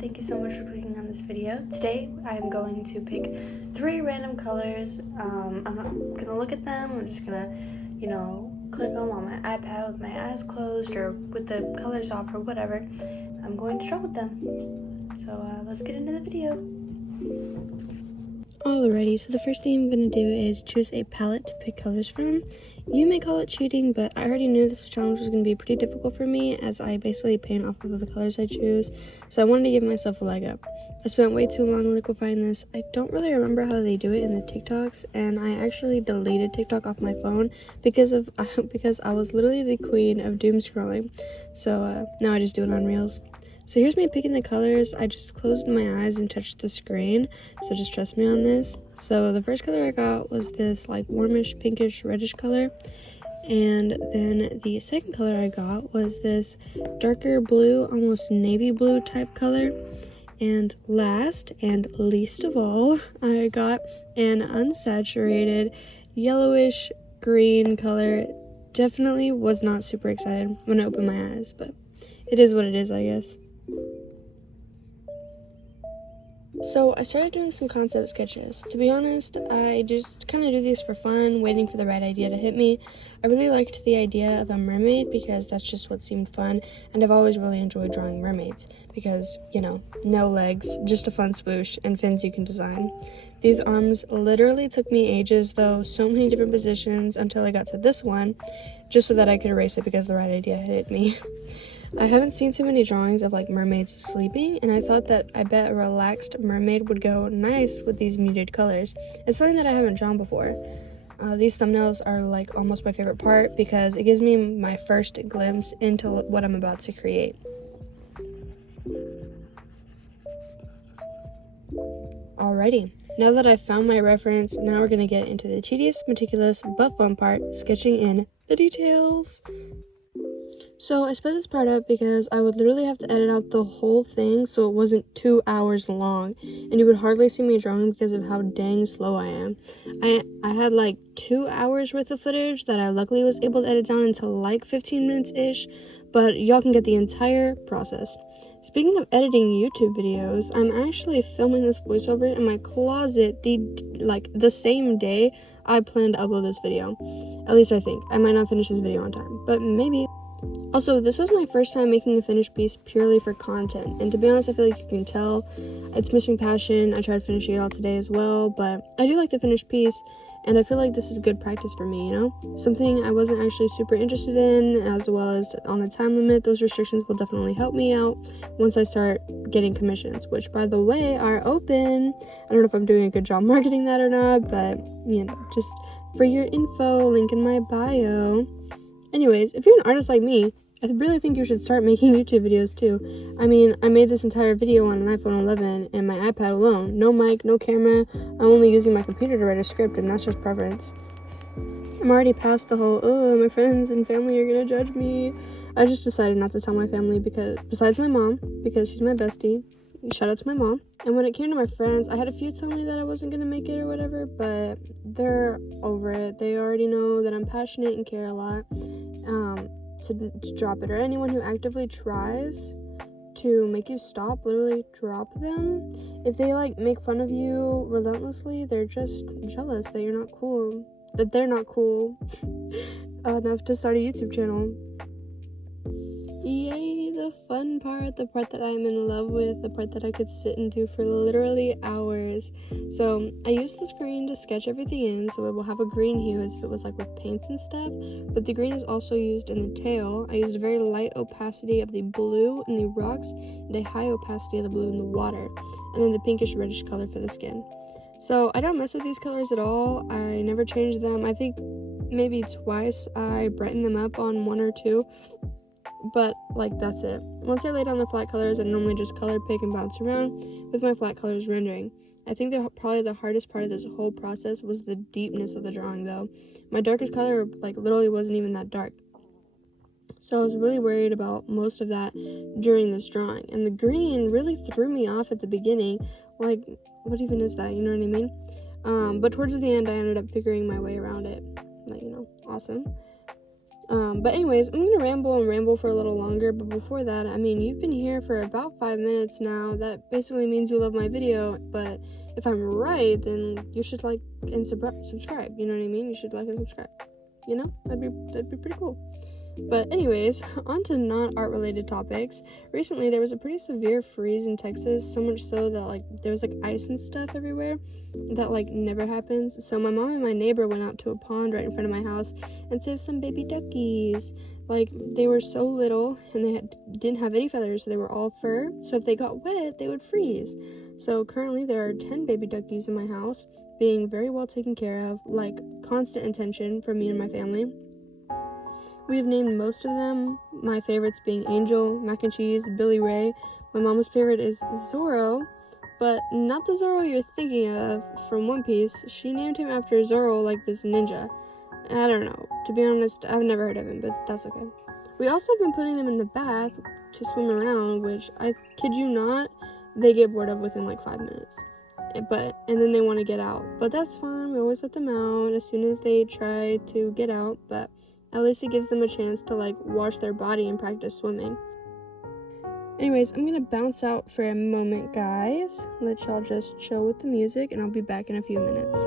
thank you so much for clicking on this video. Today I'm going to pick 3 random colors. I'm not gonna look at them, I'm just gonna, click them on my iPad with my eyes closed or with the colors off or whatever. I'm going to draw with them. So let's get into the video. Alrighty, so the first thing I'm going to do is choose a palette to pick colors from. You may call it cheating, but I already knew this challenge was going to be pretty difficult for me as I basically paint off of the colors I choose, so I wanted to give myself a leg up. I spent way too long liquefying this. I don't really remember how they do it in the TikToks, and I actually deleted TikTok off my phone because I was literally the queen of doom scrolling. So now I just do it on Reels. So here's me picking the colors. I just closed my eyes and touched the screen, so just trust me on this. So the first color I got was this like warmish, pinkish, reddish color. And then the second color I got was this darker blue, almost navy blue type color. And last and least of all, I got an unsaturated yellowish green color. Definitely was not super excited when I opened my eyes, but it is what it is, I guess. So I started doing some concept sketches. To be honest, I just kind of do these for fun, waiting for the right idea to hit me. I really liked the idea of a mermaid because that's just what seemed fun, and I've always really enjoyed drawing mermaids because, no legs, just a fun swoosh, and fins you can design. These arms literally took me ages though, so many different positions until I got to this one, just so that I could erase it because the right idea hit me. I haven't seen too many drawings of like mermaids sleeping, and I thought that I bet a relaxed mermaid would go nice with these muted colors. It's something that I haven't drawn before. These thumbnails are like almost my favorite part because it gives me my first glimpse into what I'm about to create. Alrighty, now that I've found my reference, now we're gonna get into the tedious, meticulous, but fun part, sketching in the details. So I sped this part up because I would literally have to edit out the whole thing so it wasn't 2 hours long, and you would hardly see me drawing because of how dang slow I am. I had like 2 hours worth of footage that I luckily was able to edit down into like 15 minutes-ish, but y'all can get the entire process. Speaking of editing YouTube videos, I'm actually filming this voiceover in my closet the same day I plan to upload this video. At least I think. I might not finish this video on time, but maybe. Also, this was my first time making a finished piece purely for content, and to be honest, I feel like you can tell it's missing passion. I tried finishing it all today as well, but I do like the finished piece, and I feel like this is good practice for me, Something I wasn't actually super interested in, as well as on a time limit. Those restrictions will definitely help me out once I start getting commissions, which, by the way, are open. I don't know if I'm doing a good job marketing that or not, but, just for your info, link in my bio. Anyways, if you're an artist like me, I really think you should start making YouTube videos too. I mean, I made this entire video on an iPhone 11 and my iPad alone. No mic, no camera. I'm only using my computer to write a script, and that's just preference. I'm already past the whole, my friends and family are gonna judge me. I just decided not to tell my family besides my mom, because she's my bestie. Shout out to my mom. And when it came to my friends, I had a few tell me that I wasn't gonna make it or whatever, but they're over it. They already know that I'm passionate and care a lot to drop it. Or anyone who actively tries to make you stop, literally drop them. If they make fun of you relentlessly, they're just jealous that they're not cool enough to start a YouTube channel. Yay, the fun part, the part that I'm in love with, the part that I could sit and do for literally hours. So I used the screen to sketch everything in, so it will have a green hue as if it was with paints and stuff, but the green is also used in the tail. I used a very light opacity of the blue in the rocks and a high opacity of the blue in the water, and then the pinkish reddish color for the skin. So I don't mess with these colors at all. I never change them. I think maybe twice I brighten them up on 1 or 2. But that's it. Once I lay down the flat colors, I normally just color pick and bounce around with my flat colors rendering. I think probably the hardest part of this whole process was the deepness of the drawing though. My darkest color literally wasn't even that dark. So I was really worried about most of that during this drawing. And the green really threw me off at the beginning. What even is that? You know what I mean? But towards the end, I ended up figuring my way around it. Awesome. But anyways, I'm gonna ramble for a little longer, but before that, I mean, you've been here for about 5 minutes now. That basically means you love my video, but if I'm right, then you should like and subscribe, you know what I mean? You should like and subscribe, you know? That'd be pretty cool. But anyways, on to non-art related topics. Recently, there was a pretty severe freeze in Texas, so much so that like there was like ice and stuff everywhere. That like never happens. So my mom and my neighbor went out to a pond right in front of my house and saved some baby duckies. Like they were so little and they didn't have any feathers, so they were all fur. So if they got wet, they would freeze. So currently there are 10 baby duckies in my house, being very well taken care of, like constant attention from me and my family. We have named most of them, my favorites being Angel, Mac and Cheese, Billy Ray. My mom's favorite is Zorro, but not the Zorro you're thinking of from One Piece. She named him after Zorro, like this ninja. I don't know. To be honest, I've never heard of him, but that's okay. We also have been putting them in the bath to swim around, which, I kid you not, they get bored of within like 5 minutes. And then they want to get out. But that's fine. We always let them out as soon as they try to get out, but at least it gives them a chance to like wash their body and practice swimming. Anyways, I'm gonna bounce out for a moment, guys. Let y'all just chill with the music, and I'll be back in a few minutes.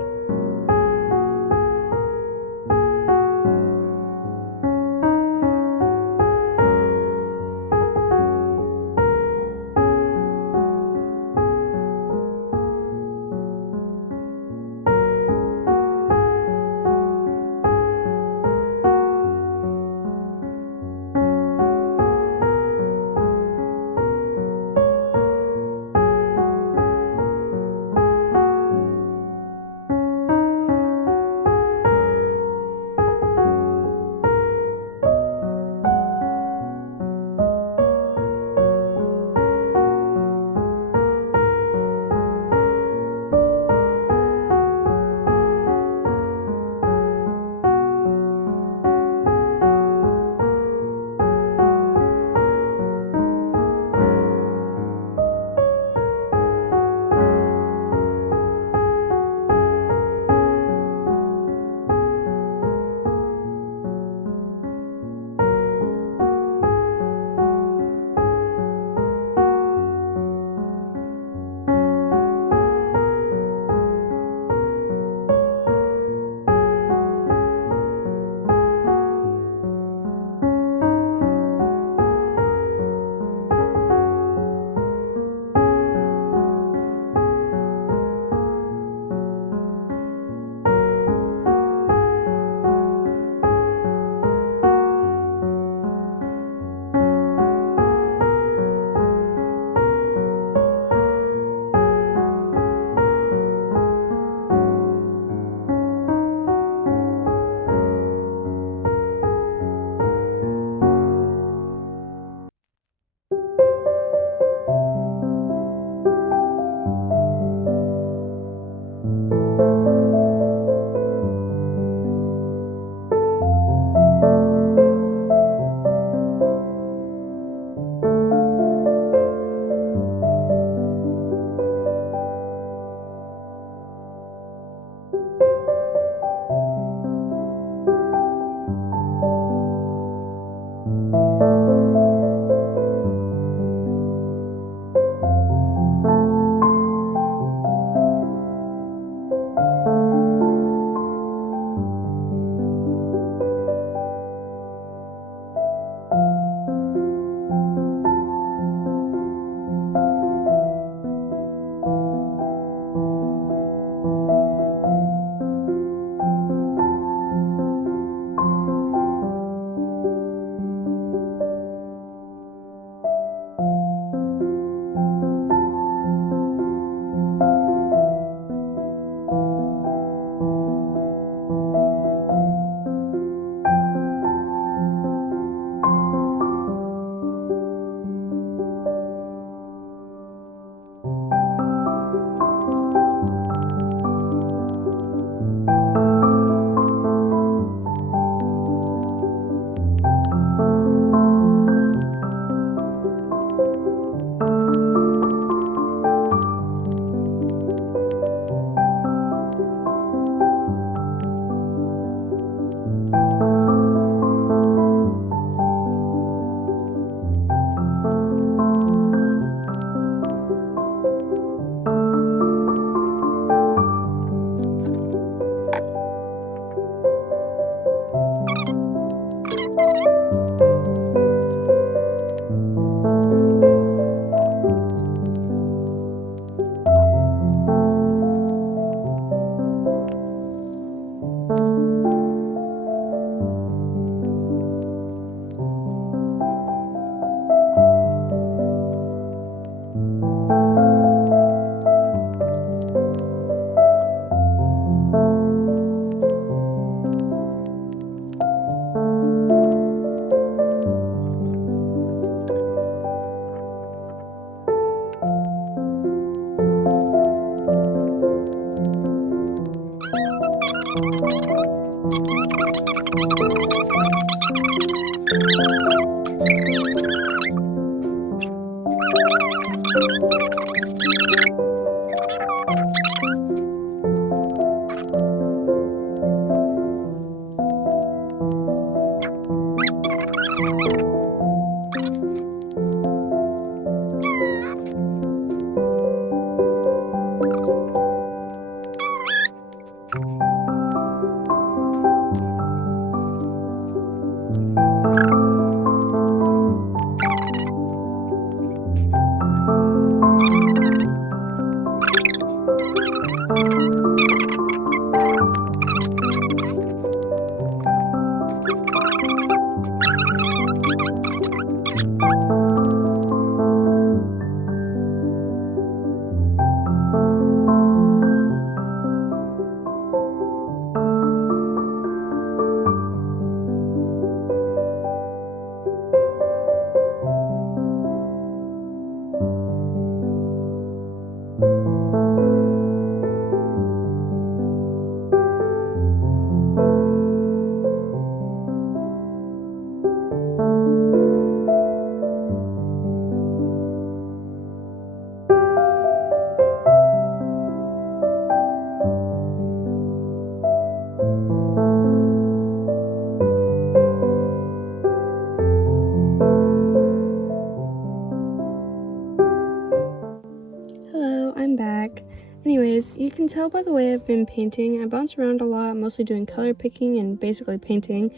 Hello, I'm back. Anyways, you can tell by the way I've been painting, I bounce around a lot, mostly doing color picking and basically painting.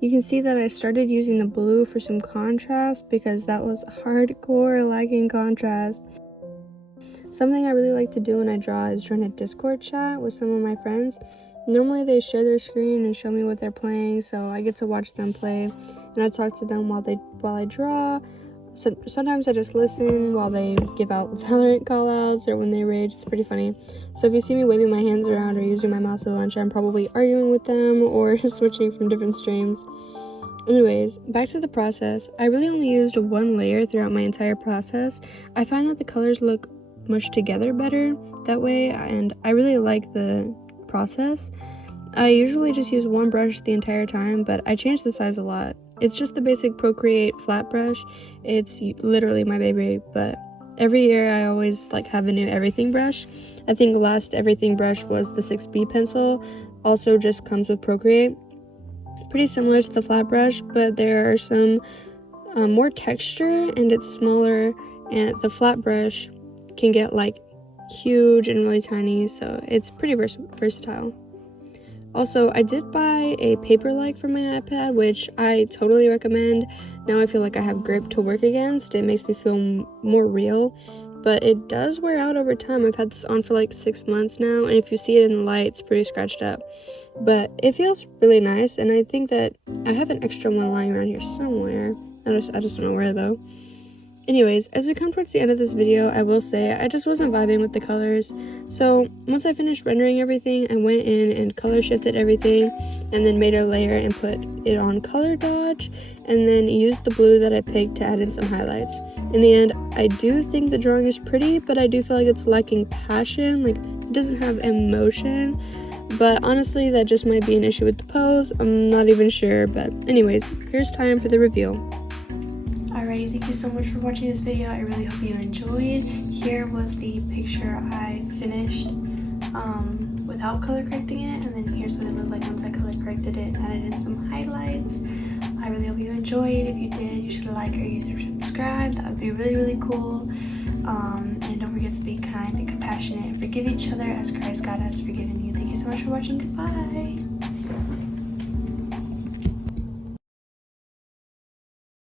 You can see that I started using the blue for some contrast because that was hardcore lacking contrast. Something I really like to do when I draw is join a Discord chat with some of my friends. Normally they share their screen and show me what they're playing, so I get to watch them play, and I talk to them while I draw. So sometimes I just listen while they give out Valorant callouts or when they rage. It's pretty funny. So if you see me waving my hands around or using my mouse a bunch, I'm probably arguing with them or switching from different streams. Anyways, back to the process. I really only used one layer throughout my entire process. I find that the colors look mushed together better that way, and I really like the process. I usually just use one brush the entire time, but I change the size a lot. It's just the basic Procreate flat brush. It's literally my baby, but every year I always have a new everything brush. I think last everything brush was the 6B pencil, also just comes with Procreate. Pretty similar to the flat brush, but there are some more texture and it's smaller, and the flat brush can get huge and really tiny, so it's pretty versatile. Also, I did buy a Paperlike for my iPad, which I totally recommend. Now I feel like I have grip to work against. It makes me feel more real, but it does wear out over time. I've had this on for 6 months now, and if you see it in the light, it's pretty scratched up. But it feels really nice, and I think that I have an extra one lying around here somewhere. I just don't know where though. Anyways, as we come towards the end of this video, I will say I just wasn't vibing with the colors. So once I finished rendering everything, I went in and color shifted everything and then made a layer and put it on color dodge and then used the blue that I picked to add in some highlights. In the end, I do think the drawing is pretty, but I do feel like it's lacking passion, it doesn't have emotion. But honestly, that just might be an issue with the pose. I'm not even sure, but anyways, here's time for the reveal. Alrighty, thank you so much for watching this video. I really hope you enjoyed. Here was the picture I finished without color correcting it, and then here's what it looked like once I color corrected it and added in some highlights. I really hope you enjoyed. If you did, you should like or subscribe. That would be really, really cool. And don't forget to be kind and compassionate and forgive each other as Christ God has forgiven you. Thank you so much for watching. Goodbye.